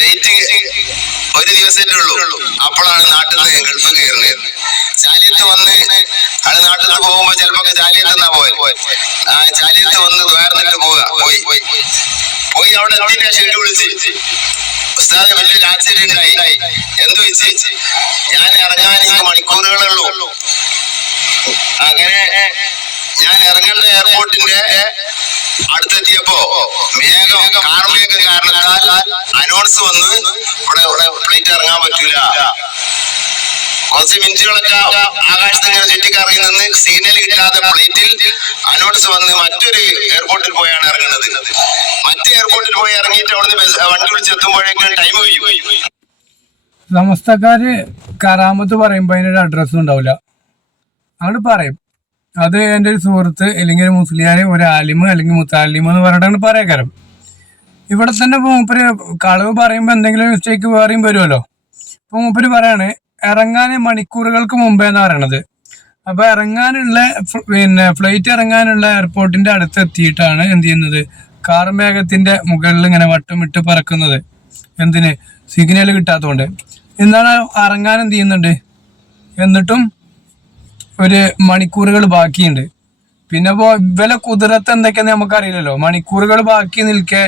Date ഒരു ദിവസമേ ഉള്ളൂ. അപ്പോഴാണ് നാട്ടിൽ നിന്ന് ഗൾഫ് കയറുന്നത്. ചാലിയത്ത് വന്ന് അത് നാട്ടിൽ നിന്ന് പോകുമ്പോ ചിലപ്പോ ചാലിയത്ത് എന്നാ പോയത്. ചാലിയത്ത് വന്ന് വേർന്നിട്ട് പോയി അവിടെ എത്തിയിട്ട് ഷെഡ് വിളിച്ച് ഉസ്താദെ വലിയൊരു ആക്സിഡന്റ് ആയി. എന്ത് വെച്ച് ഞാൻ ഇറങ്ങാൻ എനിക്ക് മണിക്കൂറുകളുള്ളൂ. അങ്ങനെ ഞാൻ ഇറങ്ങേണ്ട എയർപോർട്ടിന്റെ അടുത്തെത്തിയപ്പോ കാർമേഘം കാരണത്താൽ അനൗൺസ് വന്ന് ഇവിടെ ഫ്ലൈറ്റ് ഇറങ്ങാൻ പറ്റൂല. കുറച്ച് മിനിറ്റുകളൊക്കെ ആകാശത്ത് ഇങ്ങനെ ചുറ്റിക്കറങ്ങി നിന്ന് സിഗ്നൽ കിട്ടാതെ ഫ്ലൈറ്റിൽ അനൗൺസ് വന്ന് മറ്റൊരു എയർപോർട്ടിൽ പോയാണ് ഇറങ്ങുന്നത്. മറ്റേ എയർപോർട്ടിൽ പോയി ഇറങ്ങിയിട്ട് അവിടുന്ന് വണ്ടി വിളിച്ചെത്തുമ്പോഴേക്കും ടൈം കഴിയും. സമസ്തക്കാര് കറാമത്ത് പറയുമ്പോ അതിനൊരു അഡ്രസ്സും ഉണ്ടാവില്ല. അങ്ങോട്ട് പറയും അത് എൻ്റെ ഒരു സുഹൃത്ത് അല്ലെങ്കിൽ ഒരു മുസ്ലിയാര് ഒരു ആലിമ് അല്ലെങ്കിൽ മുത്താലിമ് എന്ന് പറഞ്ഞിട്ടാണ് പറയാക്കാരം. ഇവിടെ തന്നെ ഇപ്പൊ മൂപ്പര് കളവ് പറയുമ്പോ എന്തെങ്കിലും മിസ്റ്റേക്ക് വേറെയും വരുമല്ലോ. ഇപ്പൊ മൂപ്പര് പറയാണ് ഇറങ്ങാൻ മണിക്കൂറുകൾക്ക് മുമ്പേ എന്ന് പറയണത്. അപ്പൊ ഇറങ്ങാനുള്ള ഫ്ലൈറ്റ് ഇറങ്ങാനുള്ള എയർപോർട്ടിന്റെ അടുത്ത് എത്തിയിട്ടാണ് എന്ത് ചെയ്യുന്നത്, കാർമേഘത്തിന്റെ മുകളിൽ ഇങ്ങനെ വട്ടമിട്ട് പറക്കുന്നത്. എന്തിന്? സിഗ്നൽ കിട്ടാത്തതുകൊണ്ട്. എന്താണ് ഇറങ്ങാൻ എന്ത് ചെയ്യുന്നുണ്ട്, എന്നിട്ടും ഒരു മണിക്കൂറുകൾ ബാക്കിയുണ്ട്. പിന്നെ ഇപ്പോ ഇവലെ കുതിരത്ത് എന്തൊക്കെയാന്ന് നമുക്കറിയില്ലല്ലോ. മണിക്കൂറുകൾ ബാക്കി നിൽക്കെ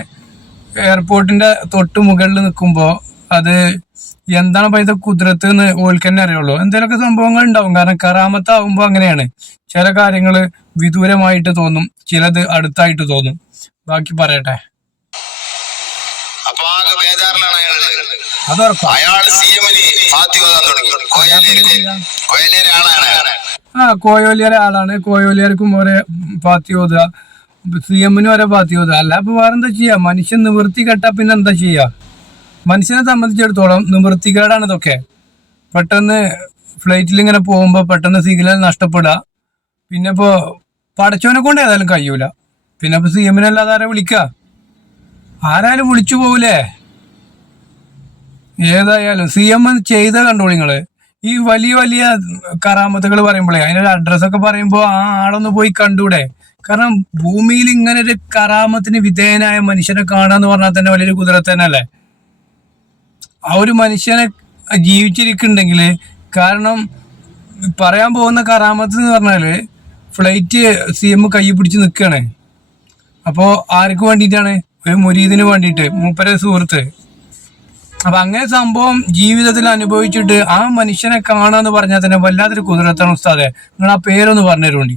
എയർപോർട്ടിന്റെ തൊട്ട് മുകളിൽ നിൽക്കുമ്പോ അത് എന്താണ് ഇപ്പൊ ഇത് കുതിരത്ത് എന്ന് ഓൾക്ക് തന്നെ അറിയുള്ളൂ. എന്തെങ്കിലുമൊക്കെ സംഭവങ്ങൾ ഉണ്ടാവും. കാരണം കറാമത്താവുമ്പോ അങ്ങനെയാണ്, ചില കാര്യങ്ങള് വിദൂരമായിട്ട് തോന്നും, ചിലത് അടുത്തായിട്ട് തോന്നും. ബാക്കി പറയട്ടെ. അപ്പൊ ആകെ ബേജാറിലാണ് അതുറപ്പാ. അയാൾ സിഎമ്മിന് ഫാത്തി ഓതാൻ തുടങ്ങി. കോയലേരി ആളാണ്. കോയോലിയരെ ആളാണ്. കോയോലിയർക്കും ഒരേ പാത്തി ഓതുക, സിഎമ്മിനും ഒരേ പാത്തി ഓതുക. അല്ല അപ്പൊ വേറെന്താ ചെയ്യാ? മനുഷ്യൻ നിവൃത്തി കെട്ടാ പിന്നെ എന്താ ചെയ്യാ? മനുഷ്യനെ സംബന്ധിച്ചിടത്തോളം നിവൃത്തികേടാണ് ഇതൊക്കെ. പെട്ടെന്ന് ഫ്ലൈറ്റിൽ ഇങ്ങനെ പോകുമ്പോ പെട്ടെന്ന് സിഗ്നൽ നഷ്ടപ്പെടുക. പിന്നെ ഇപ്പോ പടച്ചോനെ കൊണ്ട് ഏതായാലും കഴിയൂല. പിന്നെ ഇപ്പൊ സിഎമ്മിനല്ലാതെ ആരെ വിളിക്ക? ആരായാലും വിളിച്ചു പോകൂലേ? ഏതായാലും സിഎം ചെയ്ത കണ്ടോളൂ നിങ്ങള്. ഈ വലിയ വലിയ കറാമത്തുകൾ പറയുമ്പോഴേ അതിനൊരു അഡ്രസ്സൊക്കെ പറയുമ്പോ ആ ആളൊന്ന് പോയി കണ്ടൂടെ? കാരണം ഭൂമിയിൽ ഇങ്ങനെ ഒരു കറാമത്തിന് വിധേയനായ മനുഷ്യനെ കാണാന്ന് പറഞ്ഞാൽ തന്നെ വലിയൊരു കുതിരത്ത് തന്നെ അല്ലേ? ആ ഒരു മനുഷ്യനെ ജീവിച്ചിരിക്കുന്നുണ്ടെങ്കിൽ, കാരണം പറയാൻ പോകുന്ന കറാമത്ത് എന്ന് പറഞ്ഞാല് ഫ്ലൈറ്റ് സിഎം കൈ പിടിച്ച് നിൽക്കുകയാണ്. അപ്പോ ആർക്ക് വേണ്ടിയിട്ടാണ്? ഒരു മുരീദിന് വേണ്ടിയിട്ട്, മൂപ്പരെ സുഹൃത്ത്. അപ്പൊ അങ്ങനെ സംഭവം ജീവിതത്തിൽ അനുഭവിച്ചിട്ട് ആ മനുഷ്യനെ കാണാന്ന് പറഞ്ഞാൽ തന്നെ വല്ലാത്തൊരു കുതിരത്താണ് ഉസ്താദെ. നിങ്ങൾ ആ പേരൊന്ന് പറഞ്ഞു തരുണ്ടി.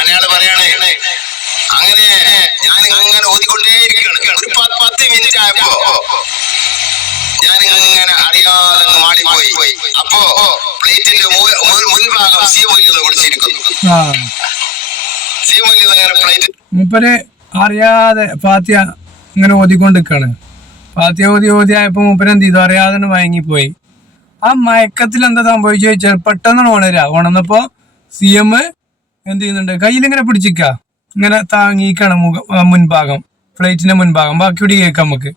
അയാള് പറയാണ് അങ്ങനെ ഞാൻ അങ്ങനെ ഓതിക്കൊണ്ടേയിരിക്കുകയാണ്. ഒരു 10 മിനിറ്റ് ആയപ്പോ ഞാൻ ഇങ്ങനെ അറിയാതെ മാടിപ്പോയി. അപ്പോ പ്ലേറ്റിന്റെ മുൻഭാഗം സിയമൊലിത വിളിച്ചിരിക്കുന്നു. മൂപ്പര് അറിയാതെ ഫാത്തിയ ഇങ്ങനെ ഓതിക്കൊണ്ടിരിക്കാണ്. ഫാത്തിയ ഓതിയായപ്പോ മൂപ്പര് എന്ത് ചെയ്തു? അറിയാതെ മയങ്ങിപ്പോയി. ആ മയക്കത്തിൽ എന്താ സംഭവിച്ചു ചോദിച്ചാൽ പെട്ടെന്ന് ഉണന്നപ്പോ സിഎം എന്ത് ചെയ്യുന്നുണ്ട്? കയ്യിലിങ്ങനെ പിടിച്ചിക്ക, ഇങ്ങനെ താങ്ങിക്കാണ് മുൻഭാഗം, ഫ്ലൈറ്റിന്റെ മുൻഭാഗം. ബാക്കി കൂടി കേൾക്കാം നമുക്ക്.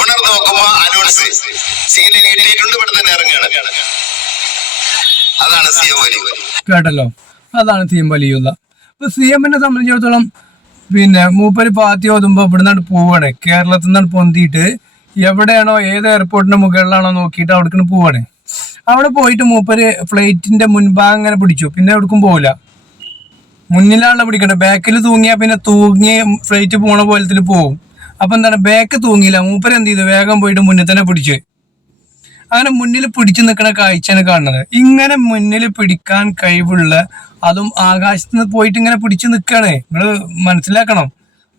ഉണർന്നു നോക്കുമ്പോ അനൗൺസ് സിഗ്നൽ കിട്ടിയിട്ടുണ്ട്, ഇവിടെ തന്നെ ഇറങ്ങുകയാണ്. അതാണ് സിഎം വലിയ. കേട്ടല്ലോ, അതാണ് സിഎം വലിയുള്ള. അപ്പൊ സിഎമ്മിനെ സംബന്ധിച്ചിടത്തോളം പിന്നെ മൂപ്പര് പാത്തി ഓതുമ്പോ ഇവിടുന്നാണ് പോവാണ്. കേരളത്തിൽ നിന്നാണ് പൊന്തിയിട്ട് എവിടെയാണോ ഏത് എയർപോർട്ടിന്റെ മുകളിലാണോ നോക്കിയിട്ട് അവിടേക്കാണ് പോവാണ്. അവിടെ പോയിട്ട് മൂപ്പര് ഫ്ലൈറ്റിന്റെ മുൻഭാഗം അങ്ങനെ പിടിച്ചു. പിന്നെ എവിടേക്കും പോവില്ല, മുന്നിലാണല്ലോ പിടിക്കണ്ടത്. ബാക്കിൽ തൂങ്ങിയാ പിന്നെ തൂങ്ങി ഫ്ലൈറ്റ് പോണ പോലത്തിൽ പോവും. അപ്പൊ എന്താണ്, ബാക്ക് തൂങ്ങിയില്ല. മൂപ്പര് എന്ത് ചെയ്തു? വേഗം പോയിട്ട് മുന്നിൽ തന്നെ പിടിച്ചു. അങ്ങനെ മുന്നിൽ പിടിച്ചു നിൽക്കുന്ന കാഴ്ചയാണ് കാണുന്നത്. ഇങ്ങനെ മുന്നിൽ പിടിക്കാൻ കഴിവുള്ള, അതും ആകാശത്ത് നിന്ന് പോയിട്ട് ഇങ്ങനെ പിടിച്ചു നിൽക്കുകയാണ്. നിങ്ങള് മനസ്സിലാക്കണം.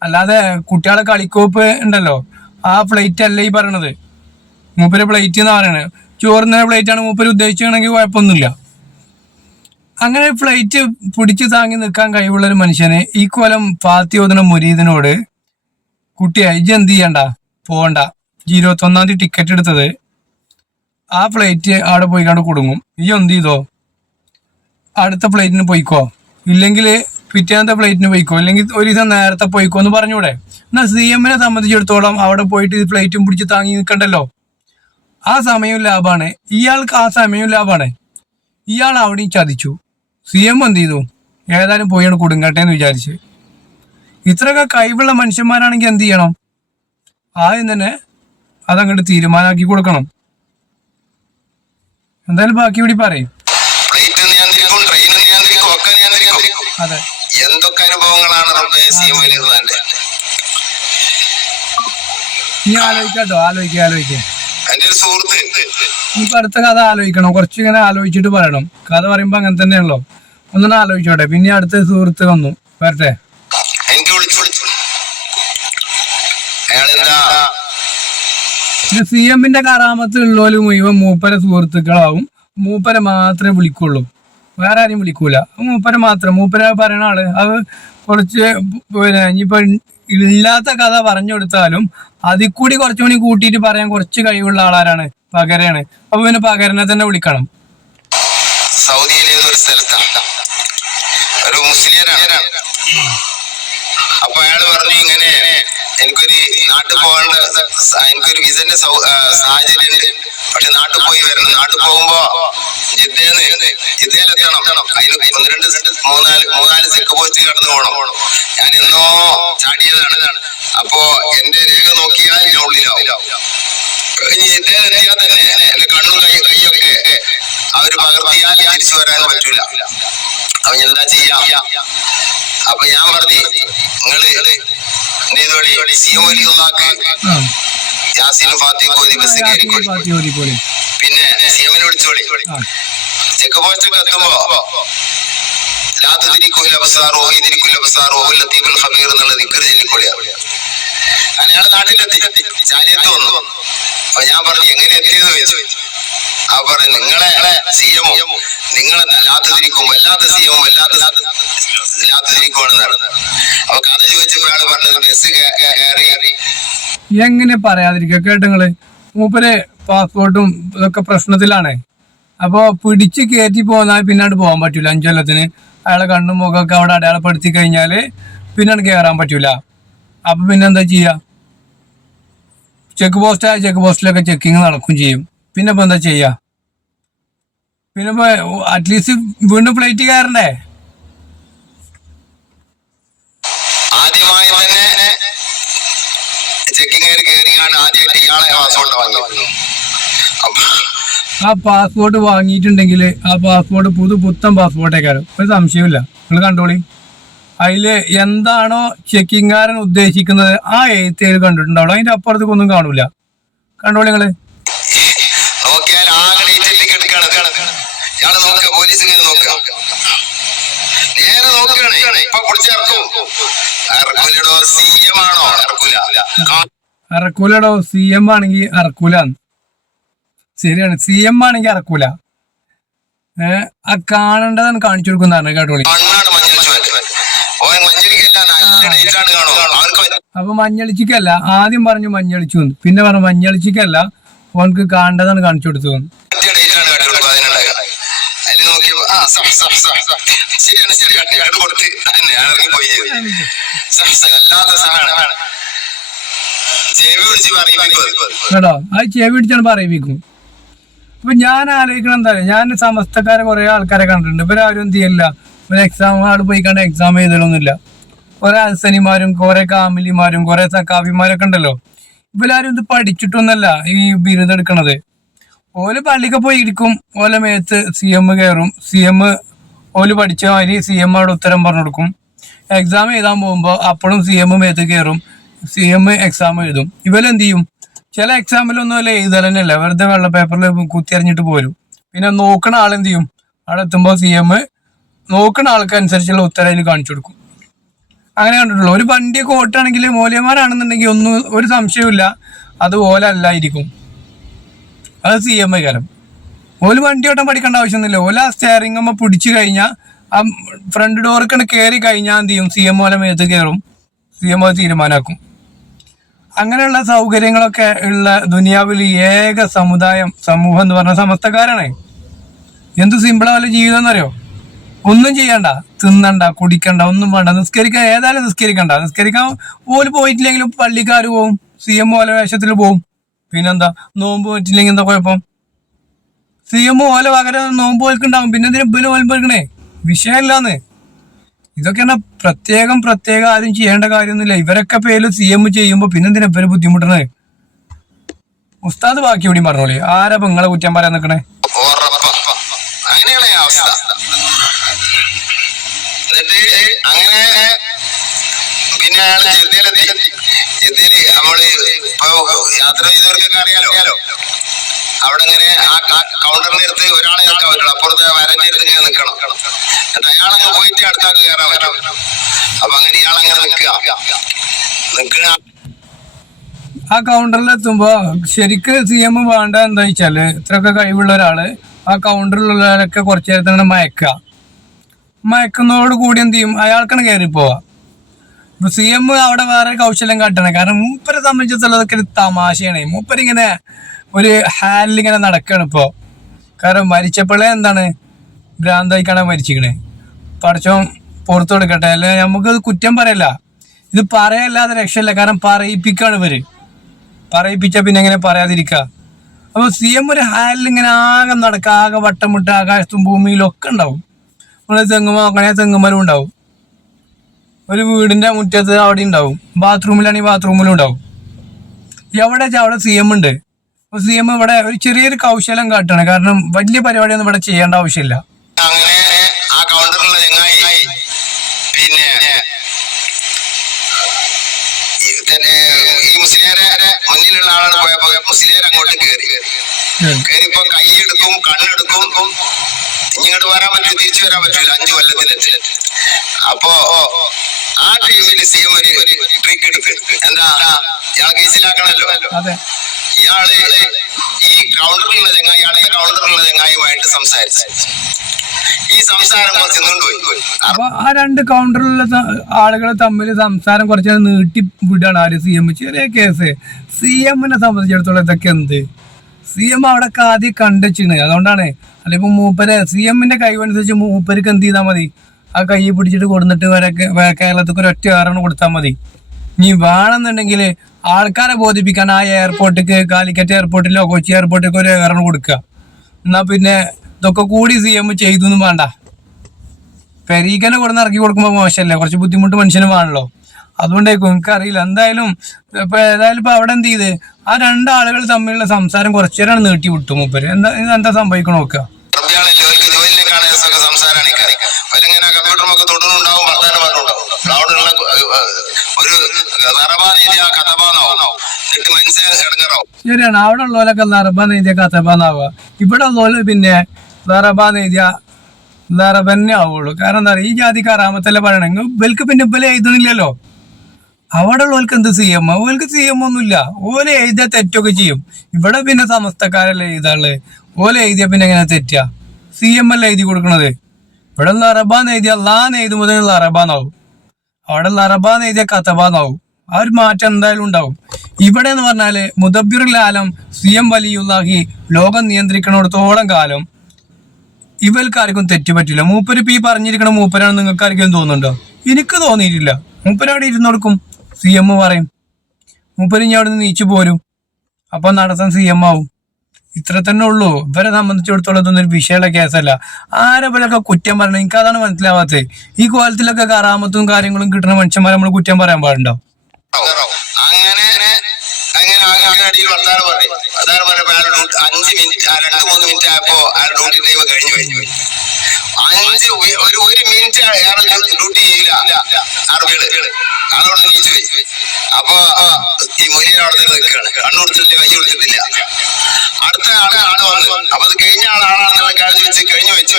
അല്ലാതെ കുട്ടികളെ കളിക്കോപ്പ് ഉണ്ടല്ലോ, ആ ഫ്ലൈറ്റ് അല്ല ഈ പറയണത്. മൂപ്പര് ഫ്ലൈറ്റ് എന്ന് പറയണത് ചോറുന്ന ഫ്ലൈറ്റ് ആണ് മൂപ്പര് ഉദ്ദേശിക്കുകയാണെങ്കിൽ കുഴപ്പമൊന്നുമില്ല. അങ്ങനെ ഫ്ലൈറ്റ് പിടിച്ചു താങ്ങി നിൽക്കാൻ കഴിവുള്ള ഒരു മനുഷ്യന് ഈ കൊല്ലം ഫാത്തി ഓതുന്ന മുരീദിനോട്, കുട്ടിയെ ഇജ്ജ് എന്ത് ചെയ്യണ്ട, പോകണ്ട, 21-ാം തീയതി ടിക്കറ്റ് എടുത്തത്, ആ ഫ്ലൈറ്റ് അവിടെ പോയിക്കാണ്ട് കുടുങ്ങും, ഈ എന്ത് ചെയ്തോ അടുത്ത ഫ്ലൈറ്റിന് പോയിക്കോ, ഇല്ലെങ്കിൽ പിറ്റേന്നത്തെ ഫ്ലൈറ്റിന് പോയിക്കോ, അല്ലെങ്കിൽ ഒരു ദിവസം നേരത്തെ പോയിക്കോ എന്ന് പറഞ്ഞൂടെ? എന്നാൽ സിഎമ്മിനെ സംബന്ധിച്ചിടത്തോളം അവിടെ പോയിട്ട് ഫ്ലൈറ്റും പിടിച്ച് താങ്ങി നിൽക്കണ്ടല്ലോ. ആ സമയവും ലാഭാണ്, ഇയാൾക്ക് ആ സമയവും ലാഭാണ്. ഇയാൾ അവിടെയും ചതിച്ചു. CM എന്ത് ചെയ്തു? ഏതായാലും പോയാണ് കൊടുങ്ങട്ടെ എന്ന് വിചാരിച്ച്. ഇത്രയൊക്കെ കഴിവുള്ള മനുഷ്യന്മാരാണെങ്കിൽ എന്ത് ചെയ്യണം? ആദ്യം തന്നെ അതങ്ങോട്ട് തീരുമാനമാക്കി കൊടുക്കണം. എന്തായാലും ബാക്കി ഇവിടെ പറയും. ഫ്ലൈറ്റ് നിയന്ത്രിക്കും, ട്രെയിൻ നിയന്ത്രിക്കും, ഒക്കെ നിയന്ത്രിക്കും. അതെ, എന്തൊക്കെ അനുഭവങ്ങളാണ് റബ്ബേ CM വലിയുന്നതല്ലേ. ഇനി ആലോചിക്കാട്ടോ, ആലോചിക്കുക. എന്റെ ഒരു സുഹൃത്ത് ഇനിയിപ്പോ അടുത്ത കഥ ആലോചിക്കണം, കുറച്ചിങ്ങനെ ആലോചിച്ചിട്ട് പറയണം. കഥ പറയുമ്പോ അങ്ങനെ തന്നെയാണല്ലോ, ഒന്നും ആലോചിച്ചോട്ടെ. പിന്നെ അടുത്ത സുഹൃത്ത് വന്നു വരട്ടെ. എനിക്ക് വിളിച്ചു, അയാളെന്താ പിന്നെ CMന്റെ കറാമത്ത് ഉള്ളോല് മുഴുവൻ മൂപ്പരെ സുഹൃത്തുക്കളാവും. മൂപ്പരെ മാത്രമേ വിളിക്കുള്ളൂ, വേറെ ആരും വിളിക്കൂല. മൂപ്പരെ മാത്രം, മൂപ്പരെ പറയണ ആള്. അത് കുറച്ച് പിന്നെ ഇനിയിപ്പോ ഇല്ലാത്ത കഥ പറഞ്ഞു കൊടുത്താലും അതിൽ കൂടി കുറച്ചുകൂടി കൂട്ടിയിട്ട് പറയാൻ കുറച്ച് കഴിവുള്ള ആളാരാണ്? പകരയാണ്. അപ്പൊ പിന്നെ പകരനെ തന്നെ വിളിക്കണം. സൗദിയിലെ ഏതൊരു സ്ഥലത്താണ്, ഒരു മുസ്ലിംരാണ്. അപ്പൊ അയാള് പറഞ്ഞു, ഇങ്ങനെ എനിക്കൊരു നാട്ടിൽ പോകേണ്ട, എനിക്കൊരു വിസന്റെ സാഹചര്യം ഉണ്ട്. പക്ഷെ നാട്ടിൽ പോയി വരണം. നാട്ടിൽ പോകുമ്പോ ജിദ്ദയിലെത്തണം. അതിന് 1-2-3-4 ചെക്ക് പോസ്റ്റ് കടന്നു പോകണം. ഞാൻ എന്നോ ചാടിയതാണ്. അപ്പോ എന്റെ രേഖ നോക്കിയാൽ ഞാൻ ഉള്ളിലാവും. ഇനി ജിദ്ദയിലെത്തിയാൽ തന്നെ എന്റെ കണ്ണും കൈയൊക്കെ അവര് പകർത്തിയാൽ തിരിച്ചു വരാൻ പറ്റൂല. അപ്പൊ എന്താ ചെയ്യാം? അപ്പൊ ഞാൻ പറഞ്ഞു, നിങ്ങള് CM വലിയുള്ളാക്ക് യാസീൻ ഫാത്തിഹ ഓതി ബസ് കയറിക്കോളി. പിന്നെ CMനെ വിളിച്ചോളി. ചെക്ക് പോസ്റ്റ് ഒക്കെ എത്തുമ്പോ എന്നുള്ള ദിക്ർ ചൊല്ലിക്കോളി. അയാളെ നാട്ടിലെത്തി, ചാലിയത്ത് വന്നു. അപ്പൊ ഞാൻ പറഞ്ഞു, എങ്ങനെ എത്തിയെന്ന് ചോദിച്ചു. അപ്പൊ പറഞ്ഞു, നിങ്ങളെ CM നിങ്ങളെ ലാത്തിരിക്കും, വല്ലാത്ത CM വല്ലാത്ത ലാത്തിരിക്കുവാണെന്നാണ്. അപ്പൊ കഥ ചോദിച്ചപ്പോ അയാൾ പറഞ്ഞത് ബസ് കയറി. എങ്ങനെ പറയാതിരിക്കുക? കേട്ടങ്ങള്, മൂപ്പര് പാസ്പോർട്ടും ഇതൊക്കെ പ്രശ്നത്തിലാണ്. അപ്പൊ പിടിച്ച് കയറ്റി പോന്നാൽ പിന്നീട് പോകാൻ പറ്റൂല. 5 കൊല്ലത്തിന് അയാളെ കണ്ണും മുഖമൊക്കെ അവിടെ അടയാളപ്പെടുത്തി കഴിഞ്ഞാല് പിന്നീട് കയറാൻ പറ്റൂല. അപ്പൊ പിന്നെ എന്താ ചെയ്യാ? ചെക്ക് പോസ്റ്റിലൊക്കെ ചെക്കിങ് നടക്കും ചെയ്യും. പിന്നെ ഇപ്പൊ എന്താ ചെയ്യാ? പിന്നെ ഇപ്പൊ അറ്റ്ലീസ്റ്റ് വീണ്ടും ഫ്ലൈറ്റ് കയറണ്ടേ? ആദ്യമായി തന്നെ ചെക്കിങ് കയറിയാണ് ആദ്യമായിട്ട് ഇയാളെ പാസ്പോർട്ട് വാങ്ങി. ആ പാസ്പോർട്ട് വാങ്ങിയിട്ടുണ്ടെങ്കിൽ ആ പാസ്പോർട്ട് പുത്തൻ പാസ്പോർട്ടേക്കാരും, ഒരു സംശയമില്ല. നിങ്ങൾ കണ്ടോളി. അതില് എന്താണോ ചെക്കിങ്ങുകാരൻ ഉദ്ദേശിക്കുന്നത് ആ എഴുത്തേര് കണ്ടിട്ടുണ്ടാവുള്ളൂ. അതിന്റെ അപ്പുറത്തേക്ക് ഒന്നും കാണൂല. കണ്ടോളി നിങ്ങള്. നോക്കിയാൽ ആകെ ഇയാള് നോക്കുക, പോലീസ് ഇങ്ങനെ നോക്കുക, നേരെ നോക്കുകയാണ്. ഇപ്പൊ പിടിച്ചിറക്കും. ഇറക്കൂലടോ, CM ആണോ? ഇറക്കൂലടോ. CM ആണെങ്കിൽ ഇറക്കൂലാന്ന്. ശരിയാണ്, CM ആണെങ്കിൽ ഇറക്കൂല. ആ കാണേണ്ടതാണ് കാണിച്ചു കൊടുക്കുന്നതാണ്. കേട്ടോളി. അപ്പൊ മഞ്ഞളിച്ചിക്കല്ല, ആദ്യം പറഞ്ഞു മഞ്ഞളിച്ചു, പിന്നെ പറഞ്ഞു മഞ്ഞളിച്ചിക്കല്ല, ഓനക്ക് കാണേണ്ടതാണ് കാണിച്ചു കൊടുത്തു. കേട്ടോ, അത് ചെവി പിടിച്ചാണ് പറയിപ്പിക്കും. അപ്പൊ ഞാൻ ആലോചിക്കണം എന്താ, ഞാൻ സമസ്തക്കാരെ കുറെ ആൾക്കാരെ കണ്ടിട്ടുണ്ട്. ഇവരാരും എന്ത് ചെയ്യില്ല, ഒരു എക്സാം ആൾ പോയി കണ്ട എക്സാം എഴുതലൊന്നുമില്ല. കുറെ അൽസനിമാരും കുറെ കാമിലിമാരും കുറെ സക്കാഫിമാരൊക്കെ ഉണ്ടല്ലോ. ഇവരാരും ഇത് പഠിച്ചിട്ടൊന്നല്ല ഈ ബിരുദം എടുക്കണത്. ഓല് പള്ളിക്ക് പോയി ഇരിക്കും, ഓല മേത്ത് CM കയറും. CM ഓല് പഠിച്ച മാതിരി CM അവിടെ ഉത്തരം പറഞ്ഞു കൊടുക്കും. എക്സാം എഴുതാൻ പോകുമ്പോ അപ്പോഴും CM മേത്ത് കയറും. CM എക്സാം എഴുതും. ഇവരെന്ത് ചെയ്യും? ചില എക്സാമിലൊന്നും അല്ല എഴുതൽ തന്നെയല്ല, വെറുതെ വെള്ള പേപ്പറിൽ കുത്തിയറിഞ്ഞിട്ട് പോരും. പിന്നെ നോക്കണ ആളെന്ത് ചെയ്യും? അവിടെ എത്തുമ്പോൾ CM നോക്കണ ആൾക്കനുസരിച്ചുള്ള ഉത്തരം അതിൽ കാണിച്ചു കൊടുക്കും. അങ്ങനെ കണ്ടിട്ടുള്ളൂ. ഒരു വണ്ടിയൊക്കെ ഓട്ടാണെങ്കിൽ മൂല്യന്മാരാണെന്നുണ്ടെങ്കിൽ ഒന്നും ഒരു സംശയമില്ല, അത് ഓല അല്ലായിരിക്കും, അത് CM കാലം. ഓല് വണ്ടി ഓട്ടം പഠിക്കേണ്ട ആവശ്യമൊന്നുമില്ല. ഓല ആ സ്റ്റെയറിംഗ് അമ്മ പിടിച്ചു കഴിഞ്ഞാൽ ആ ഫ്രണ്ട് ഡോർക്കാണ് കയറി കഴിഞ്ഞാൽ എന്ത് ചെയ്യും? CM ഓല മേത്ത് കയറും. CM അത് തീരുമാനമാക്കും. അങ്ങനെയുള്ള സൗകര്യങ്ങളൊക്കെ ഉള്ള ദുനിയാവിൽ ഏക സമൂഹം എന്ന് പറഞ്ഞ സമസ്തക്കാരാണ്. എന്ത് സിമ്പിളാ വല്ല ജീവിതം എന്നറിയോ? ഒന്നും ചെയ്യണ്ട, തിന്നണ്ട, കുടിക്കണ്ട, ഒന്നും വേണ്ട. നിസ്കരിക്കാൻ ഏതായാലും നിസ്കരിക്കാൻ ഓല് പോയിട്ടില്ലെങ്കിലും പള്ളിക്കാർ പോവും, CM ഓല വേഷത്തിൽ പോവും. പിന്നെന്താ നോമ്പ് പറ്റില്ലെങ്കിൽ എന്താ കുഴപ്പം? CM ഓലെ പകരം നോമ്പ് പോൽക്കുണ്ടാവും. പിന്നെ എന്തിനാ ഇബല് നോമ്പ് പോൽക്കണേ? വിഷയമില്ലാന്ന്. ഇതൊക്കെ പ്രത്യേകം ആരും ചെയ്യേണ്ട കാര്യമൊന്നുമില്ല. ഇവരൊക്കെ പേര് CM ചെയ്യുമ്പോ പിന്നെന്തിനാ ഇവര് ബുദ്ധിമുട്ടണേ? ഉസ്താദ് ബാക്കി എവിടെയും പറഞ്ഞോളി. ആരാ നിങ്ങളെ കുറ്റം പറയാൻ നിക്കണേ? അങ്ങനെയാണ് അവസ്ഥ. എന്നിട്ട് അങ്ങനെ പിന്നെ അയാള് ജിദ്ദയിലെത്തി. ജിദ്ദയില് നമ്മള് ഇപ്പൊ യാത്ര ചെയ്തവർക്കൊക്കെ അറിയാലോ, അവിടെ ഇങ്ങനെ ആ കൗണ്ടറിന്റെ അടുത്ത് ഒരാളെ നിൽക്കാൻ പറ്റുള്ളൂ. അപ്പുറത്തെ വരന്റെ അടുത്ത് ഇങ്ങനെ നിൽക്കണം. എന്നിട്ട് അയാളങ്ങ് പോയിട്ട് അടുത്താക്ക് കയറാൻ പറ്റും. അപ്പൊ അങ്ങനെ ഇയാളങ്ങനെ നിൽക്കുക. ആ കൗണ്ടറിലെത്തുമ്പോ ശരിക്ക് CM വേണ്ട എന്താ വെച്ചാല്, ഇത്രയൊക്കെ കഴിവുള്ള ഒരാള് ആ കൗണ്ടറിലുള്ളവരൊക്കെ കുറച്ചു നേരത്തെ മയക്കുന്നതോട് കൂടി എന്ത് ചെയ്യും, അയാൾക്കാണ് കയറിപ്പോവാ. ഇപ്പൊ CM അവിടെ വേറെ കൗശലം കാട്ടണേ. കാരണം മൂപ്പരെ സംബന്ധിച്ചിടത്തോളം അതൊക്കെ ഒരു തമാശയാണ്. മൂപ്പരിങ്ങനെ ഒരു ഹാലിങ്ങനെ നടക്കാണ് ഇപ്പോ. കാരണം മരിച്ചപ്പോഴേ എന്താണ് ഭ്രാന്തായിക്കാണ് മരിച്ചിക്കണേ. പടച്ചോൻ പുറത്തു കൊടുക്കട്ടെ. അല്ലെ നമുക്ക് കുറ്റം പറയല്ല, ഇത് പറയല്ലാതെ രക്ഷയില്ല. കാരണം പറയിപ്പിക്കാണ് ഇവര്. പറയിപ്പിച്ച പിന്നെ എങ്ങനെ പറയാതിരിക്ക? അപ്പൊ CM ഒരു ഹാലിൽ ഇങ്ങനെ ആകെ നടക്കുക, ആകെ വട്ടം വിട്ട് ആകാശത്തും ഭൂമിയിലും ഒക്കെ ഉണ്ടാവും. നമ്മള് തെങ്ങുമരം ഉണ്ടാവും. ഒരു വീടിന്റെ മുറ്റത്ത് അവിടെ ഉണ്ടാവും. ബാത്റൂമിലാണെങ്കിൽ ബാത്റൂമിലും ഉണ്ടാവും. എവിടെ അവിടെ CM ഉണ്ട്. അപ്പൊ CM ഇവിടെ ഒരു ചെറിയൊരു കൗശലം കാട്ടാണ്. കാരണം വലിയ പരിപാടിയൊന്നും ഇവിടെ ചെയ്യേണ്ട ആവശ്യമില്ല. അങ്ങനെ ആ കൗണ്ടറിലുള്ള ചങ്ങായി പിന്നെ ഈ മുസ്ലിയാരെ മുന്നിലുള്ള ആളാണ് പോയപ്പോ മുസ്ലിയാർ അങ്ങോട്ട് കയറിപ്പോ കൈയെടുക്കും, കണ്ണെടുക്കും. ഇങ്ങോട്ട് വരാൻ പറ്റൂ, തിരിച്ചു വരാൻ പറ്റൂല 5 കൊല്ലത്തിനെത്തി. അപ്പോ ആ ടീമിൽ CM ഒരു ട്രിക്ക് എടുത്ത് എന്താ, ഇയാൾ കേസിലാക്കണല്ലോ. ഇയാള് ഈ കൗണ്ടറിലുള്ള ചങ്ങായിയുമായിട്ട് സംസാരിച്ചു. ഈ സംസാരം കുറച്ച് നീണ്ടുപോയി. അപ്പൊ ആ 2 കൗണ്ടറിലുള്ള ആളുകൾ തമ്മിൽ സംസാരം കുറച്ച് നീട്ടി വിടാണ് ആര് CM. ചെറിയ കേസ്. CM-നെ സംബന്ധിച്ചിടത്തോളം ഇതൊക്കെ എന്ത്, CM അവിടെ ആദ്യം കണ്ടുവെച്ചാണ്. അതുകൊണ്ടാണ്. അല്ലെങ്കിൽ മൂപ്പര് CM-ന്റെ കഴിവനുസരിച്ച് മൂപ്പർക്ക് എന്ത് ചെയ്താൽ മതി, ആ കൈ പിടിച്ചിട്ട് കൊടുത്തിട്ട് കേരളത്തിക്ക് ഒരൊറ്റ കാരണം കൊടുത്താൽ മതി. ഇനി വേണമെന്നുണ്ടെങ്കിൽ ആൾക്കാരെ ബോധിപ്പിക്കാൻ ആ എയർപോർട്ടിക്ക്, കാലിക്കറ്റ് എയർപോർട്ടിലോ കൊച്ചി എയർപോർട്ടിലോ ഒരു കാരണം കൊടുക്കുക. എന്നാ പിന്നെ ഇതൊക്കെ കൂടി CM ചെയ്തു എന്നും വേണ്ട. പെരീക്കനെ കൊടുന്ന് ഇറക്കി കൊടുക്കുമ്പോൾ മോശമല്ലേ? കുറച്ച് ബുദ്ധിമുട്ട് മനുഷ്യന് വേണല്ലോ. അതുകൊണ്ടായിരിക്കും, എനിക്കറിയില്ല. എന്തായാലും ഇപ്പൊ അവിടെ എന്ത് ചെയ്ത് ആ 2 ആളുകൾ തമ്മിലുള്ള സംസാരം കുറച്ചേരാണ് നീട്ടി വിട്ടു മൂപ്പര്. എന്താ സംഭവിക്കണം നോക്കുക. ശരിയാണ്, അവിടെ ഉള്ളവരൊക്കെ ലറബ നെയ്തിയ കഥബാന്നാവുക. ഇവിടെ ഉള്ളവര് പിന്നെ ലറബ നെയ്തിയ ലറബന്നെ ആവുള്ളൂ. കാരണം എന്താ പറയുക, ഈ ജാതി കറാമത്തല്ലേ പറയണെങ്കിൽ ഇവർക്ക് പിന്നെ ഇവലെ എഴുതണില്ലല്ലോ. അവിടെ ഉള്ളവർക്ക് എന്ത് CM? ഓൽക്ക് CM ഒന്നുമില്ല. ഓലെ എഴുതിയ തെറ്റൊക്കെ ചെയ്യും. ഇവിടെ പിന്നെ സമസ്തക്കാരല്ലേ എഴുതാള്. ഓലെ എഴുതിയ പിന്നെ എങ്ങനെ തെറ്റാ? CM അല്ലേ എഴുതി കൊടുക്കണത്. ഇവിടെ ലറബാന്ന് എഴുതിയ അള്ളാന്ന് എഴുതുമ്പോൾ ലറബാന്നാവും. അവിടെ ലറബാന്ന് എഴുതിയ കഥബാന്നാവും. ആ ഒരു മാറ്റം എന്തായാലും ഉണ്ടാവും. ഇവിടെ എന്ന് പറഞ്ഞാല് മുദബ്ബിറുൽ ആലം CM വലിയുല്ലാഹി ലോകം നിയന്ത്രിക്കണോടത്തോളം കാലം ഇവൽക്കാർക്കും തെറ്റ് പറ്റില്ല. മൂപ്പര് ഇപ്പൊ ഈ പറഞ്ഞിരിക്കണ മൂപ്പരാണ് നിങ്ങൾക്ക് ആർക്കും തോന്നുന്നുണ്ടോ? എനിക്ക് തോന്നിയിട്ടില്ല. മൂപ്പരവിടെ ഇരുന്നോടുക്കും, CM പറയും. മൂപ്പര് ഇനി അവിടെ നിന്ന് നീച്ചു പോരും. അപ്പൊ നടത്താൻ CM ആവും. ഇത്ര തന്നെ ഉള്ളൂ. ഇവരെ സംബന്ധിച്ചിടത്തോളം ഇതൊന്നും ഒരു വിഷയമുള്ള കേസല്ല. ആരെപ്പോലൊക്കെ കുറ്റം പറയണം, എനിക്ക് അതാണ് മനസ്സിലാവാത്തത്. ഈ കോലത്തിലൊക്കെ കറാമത്തും കാര്യങ്ങളും കിട്ടുന്ന മനുഷ്യന്മാരെ നമ്മൾ കുറ്റം പറയാൻ പാടുണ്ടോ? അങ്ങനെ അടിയിൽ വർത്താനം പറയും. അതാണ് പറഞ്ഞപ്പോ 5 മിനിറ്റ് 2-3 മിനിറ്റ് ആയപ്പോ അയാൾ ഡ്യൂട്ടി ടൈം കഴിഞ്ഞു. 1 മിനിറ്റ് അയാൾ ഡ്യൂട്ടി ചെയ്യില്ല അറബികള്. അതോടെ നീച്ചു പോയി. അപ്പൊ ഈ മുനിയൻ അവിടെ നിൽക്കുകയാണ്. കണ്ണു കൊടുത്തിട്ടില്ല, കൈ കൊടുത്തിട്ടില്ല. അടുത്ത ആള് വന്നു. അപ്പൊ അത് കഴിഞ്ഞ ആളാണെന്നുള്ള കാര്യം വെച്ച് കഴിഞ്ഞു വെച്ചു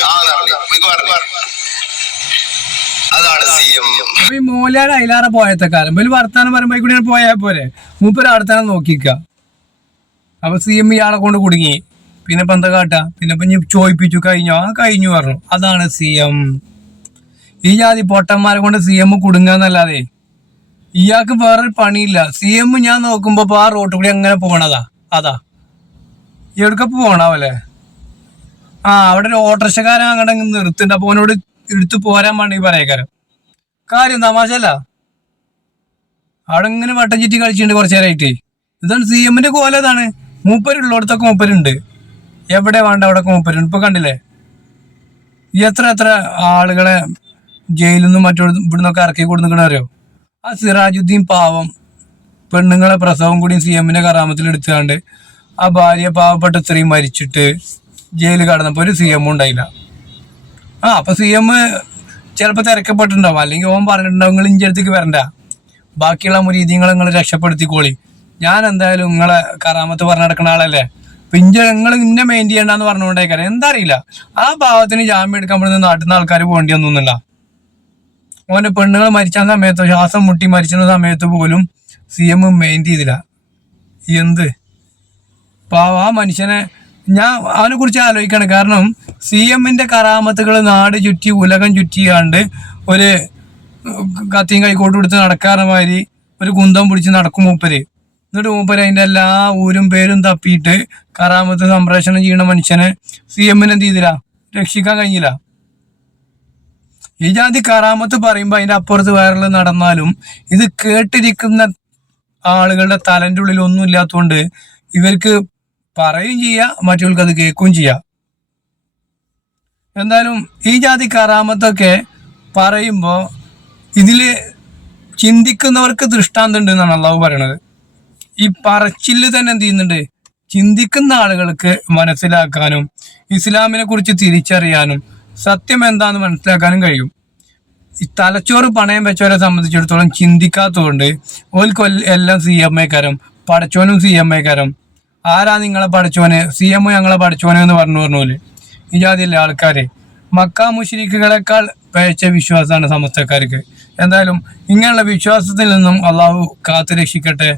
അതാണ് CM. അപ്പൊ ഈ മോലാട് അയിലാറെ പോയത്തെ കാലം ഒരു വർത്താനം പറയുമ്പോ കൂടി പോയാൽ പോരെ, മൂപ്പര് അടുത്താനം നോക്കിക്ക. അപ്പൊ CM ഇയാളെ കൊണ്ട് കുടുങ്ങി. പിന്നെ ഇപ്പൊ എന്താ കാട്ടാ? പിന്നെ ഇപ്പൊ ചോദിപ്പിച്ചു, കഴിഞ്ഞു പറഞ്ഞു. അതാണ് CM. ഈ ജാതി പൊട്ടന്മാരെ കൊണ്ട് CM കുടുങ്ങാന്നല്ലാതെ ഇയാൾക്ക് വേറൊരു പണിയില്ല. CM ഞാൻ നോക്കുമ്പോ ആ റോട്ടിൽ കൂടി അങ്ങനെ പോണതാ. അതാ എവിടക്ക പോണാവല്ലേ? അവിടെ ഒരു ഓട്ടോറിക്ഷക്കാരൻ അങ്ങോട്ട് നിർത്തുന്നുണ്ട്. അപ്പൊ അവനോട് എടുത്ത് പോരാൻ വേണ്ടി പറയേക്കാരം. കാര്യം തമാശല്ല. അവിടെ ഇങ്ങനെ വട്ടം ചുറ്റി കളിച്ചിട്ടുണ്ട് കുറച്ചു നേരമായിട്ട്. ഇതാണ് സി എമ്മിന്റെ കോലം. ഇതാണ് മൂപ്പരുള്ളടത്തൊക്കെ മൂപ്പരുണ്ട്, എവിടെ വേണ്ട അവിടെയൊക്കെ മൂപ്പരുണ്ട്. ഇപ്പൊ കണ്ടില്ലേ എത്ര എത്ര ആളുകളെ ജയിലിൽ നിന്നും ഇവിടുന്നൊക്കെ ഇറക്കി കൊടുക്കണ അറിയോ? ആ സിറാജുദ്ദീൻ പാവം പെണ്ണുങ്ങളെ പ്രസവം കൂടി സി എമ്മിന്റെ കറാമത്തിൽ എടുത്തുകൊണ്ട് ആ ഭാര്യ പാവപ്പെട്ട സ്ത്രീ മരിച്ചിട്ട് ജയിലിൽ കടന്നപ്പോൾ ഒരു സി എം ഉണ്ടായില്ല. അപ്പൊ സി എം ചിലപ്പോൾ തിരക്കപ്പെട്ടിട്ടുണ്ടാവും, അല്ലെങ്കിൽ ഓൻ പറഞ്ഞിട്ടുണ്ടാവും നിങ്ങൾ ഇഞ്ച അടുത്തേക്ക് വരണ്ട, ബാക്കിയുള്ള മുരീദീങ്ങളെ നിങ്ങൾ രക്ഷപ്പെടുത്തിക്കോളി, ഞാൻ എന്തായാലും നിങ്ങളെ കറാമത്ത് പറഞ്ഞു നടക്കുന്ന ആളല്ലേ, പിന്നെ നിങ്ങൾ ഇന്നെ മെയിൻ ചെയ്യണ്ടെന്ന് പറഞ്ഞുകൊണ്ടേക്കാരം. എന്താ അറിയില്ല, ആ ഭാവത്തിന് ജാമ്യം എടുക്കാൻ പറ്റുന്ന നാട്ടിൽ നിന്ന് ആൾക്കാർ പോകേണ്ടി ഒന്നുമില്ല. ഓന്റെ പെണ്ണുങ്ങൾ മരിച്ച സമയത്തോ ശ്വാസം മുട്ടി മരിച്ച സമയത്ത് പോലും സി എം മെയിൻ ചെയ്തില്ല. എന്ത് ആ മനുഷ്യനെ ഞാൻ അവനെ കുറിച്ച് ആലോചിക്കാണ്. കാരണം സി എമ്മിന്റെ കറാമത്തുകൾ നാട് ചുറ്റി ഉലകം ചുറ്റിയാണ്ട് ഒരു കത്തിയും കൈക്കോട്ട് കൊടുത്ത് നടക്കാറുള്ള മാതിരി ഒരു കുന്തം പിടിച്ച് നടക്കും മൂപ്പര്. എന്നിട്ട് മൂപ്പര് അതിന്റെ എല്ലാ ഊരും പേരും തപ്പിയിട്ട് കറാമത്ത് സംപ്രേഷണം ചെയ്യുന്ന മനുഷ്യനെ സി എമ്മിന് എന്ത് ചെയ്തില്ല, രക്ഷിക്കാൻ കഴിഞ്ഞില്ല. ഈ ജാതി കറാമത്ത് പറയുമ്പോ അതിന്റെ അപ്പുറത്ത് വേറെ നടന്നാലും ഇത് കേട്ടിരിക്കുന്ന ആളുകളുടെ തലന്റെ ഉള്ളിൽ ഒന്നും ഇല്ലാത്തതുകൊണ്ട് ഇവർക്ക് പറയുകയും ചെയ്യാം, മറ്റുള്ളവർക്ക് അത് കേൾക്കുകയും ചെയ്യാം. എന്തായാലും ഈ ജാതി കറാമത്തൊക്കെ പറയുമ്പോ ഇതില് ചിന്തിക്കുന്നവർക്ക് ദൃഷ്ടാന്തം ഉണ്ട് എന്നാണ് അള്ളാഹു പറയണത്. ഈ പറച്ചില് തന്നെ എന്ത് ചെയ്യുന്നുണ്ട്, ചിന്തിക്കുന്ന ആളുകൾക്ക് മനസ്സിലാക്കാനും ഇസ്ലാമിനെ കുറിച്ച് തിരിച്ചറിയാനും സത്യം എന്താന്ന് മനസ്സിലാക്കാനും കഴിയും. ഈ തലച്ചോറ് പണയം വെച്ചവരെ സംബന്ധിച്ചിടത്തോളം ചിന്തിക്കാത്തതുകൊണ്ട് ഓൽക്ക് എല്ലാം സി എം എക്കാരം, പടച്ചോനും സി എം എക്കാരം. ആരാ നിങ്ങളെ പഠിച്ചോനെ, സി എം ഞങ്ങളെ പഠിച്ചോനെ എന്ന് പറഞ്ഞോല് ഈ ജാതിയല്ലേ ആൾക്കാര്. മക്ക മുശ്രിക്കുകളെക്കാൾ പേച്ച വിശ്വാസമാണ് സമസ്തക്കാർക്ക്. എന്തായാലും ഇങ്ങനെയുള്ള വിശ്വാസത്തിൽ നിന്നും അള്ളാഹു കാത്തു രക്ഷിക്കട്ടെ.